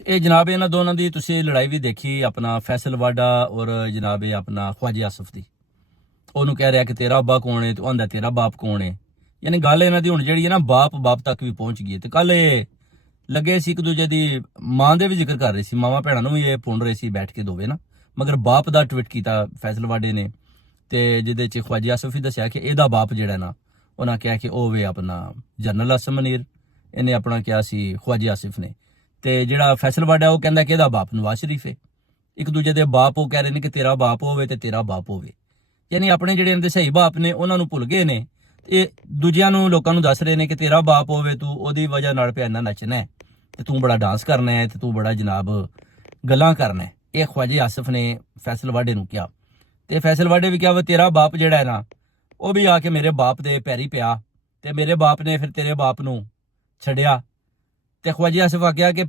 ਇਹ ਜਨਾਬ ਇਹਨਾਂ ਦੋਨਾਂ ਦੀ ਤੁਸੀਂ ਲੜਾਈ ਵੀ ਦੇਖੀ, ਆਪਣਾ ਫੈਸਲ ਵਾਡਾ ਔਰ ਜਨਾਬ ਇਹ ਆਪਣਾ ख्वाजा आसिफ ਦੀ। ਉਹਨੂੰ ਕਹਿ ਰਿਹਾ ਕਿ ਤੇਰਾ ਅੱਬਾ ਕੌਣ ਹੈ, ਤੇ ਆਂਦਾ ਤੇਰਾ ਬਾਪ ਕੌਣ ਹੈ। ਯਾਨੀ ਗੱਲ ਇਹਨਾਂ ਦੀ ਹੁਣ ਜਿਹੜੀ ਹੈ ਨਾ ਬਾਪ ਤੱਕ ਵੀ ਪਹੁੰਚ ਗਈ। ਤੇ ਕੱਲ ਇਹ ਲੱਗੇ ਸੀ ਇੱਕ ਦੂਜੇ ਦੀ ਮਾਂ ਦੇ ਵੀ ਜ਼ਿਕਰ ਕਰ ਰਹੇ ਸੀ, ਮਾਵਾਂ ਭੈਣਾਂ ਨੂੰ ਵੀ ਇਹ ਪੁੰਨ ਰਹੇ ਸੀ ਬੈਠ ਕੇ ਦੋਵੇਂ ਨਾ, ਮਗਰ ਬਾਪ ਦਾ ਟਵਿਟ ਕੀਤਾ ਫੈਸਲ ਵਾਡੇ ਨੇ, ਤੇ ਜਿਹਦੇ ਚ ख्वाजा आसिफ ਹੀ ਦੱਸਿਆ ਕਿ ਇਹਦਾ ਬਾਪ ਜਿਹੜਾ ਨਾ, ਉਹਨਾਂ ਕਿਹਾ ਕਿ ਉਹ ਵੇ ਆਪਣਾ ਜਨਰਲ ਅਸਮ ਮਨੀਰ, ਇਹਨੇ ਆਪਣਾ ਕਿਹਾ ਸੀ ख्वाजा आसिफ ਨੇ। ਤੇ ਜਿਹੜਾ ਫੈਸਲ ਵਾਡਾ ਉਹ ਕਹਿੰਦਾ ਕਿ ਇਹਦਾ ਬਾਪ ਨਵਾਜ਼ ਸ਼ਰੀਫ ਹੈ। ਇੱਕ ਦੂਜੇ ਦੇ ਬਾਪ ਉਹ ਕਹਿ ਰਹੇ ਨੇ ਕਿ ਤੇਰਾ ਬਾਪ ਹੋਵੇ ਤੇ ਤੇਰਾ ਬਾਪ ਹੋਵੇ, ਯਾਨੀ ਆਪਣੇ ਜਿਹੜੇ ਇਹਦੇ ਸਹੀ ਬਾਪ ਨੇ ਉਹਨਾਂ ਨੂੰ ਭੁੱਲ ਗਏ ਨੇ। ਇਹ ਦੂਜਿਆਂ ਨੂੰ ਲੋਕਾਂ ਨੂੰ ਦੱਸ ਰਹੇ ਨੇ ਕਿ ਤੇਰਾ ਬਾਪ ਹੋਵੇ, ਤੂੰ ਉਹਦੀ ਵਜ੍ਹਾ ਨਾਲ ਪਿਆ ਇੰਨਾ ਨੱਚਣਾ ਹੈ, ਤੇ ਤੂੰ ਬੜਾ ਡਾਂਸ ਕਰਨਾ ਹੈ, ਤੇ ਤੂੰ ਬੜਾ ਜਨਾਬ ਗੱਲਾਂ ਕਰਨਾ ਹੈ। ਇਹ ख्वाजा आसिफ ਨੇ ਫੈਸਲ ਵਾਡੇ ਨੂੰ ਕਿਹਾ, ਤੇ ਫੈਸਲ ਵਾਡੇ ਵੀ ਕਿਹਾ ਵਾ ਤੇਰਾ ਬਾਪ ਜਿਹੜਾ ਹੈ ਨਾ ਉਹ ਵੀ ਆ ਕੇ ਮੇਰੇ ਬਾਪ ਦੇ ਪੈਰੀ ਪਿਆ, ਤੇ ਮੇਰੇ ਬਾਪ ਨੇ ਫਿਰ ਤੇਰੇ ਬਾਪ ਨੂੰ ਛੱਡਿਆ। ਤੇ ख्वाजा आसिफ ਆ ਗਿਆ ਕਿ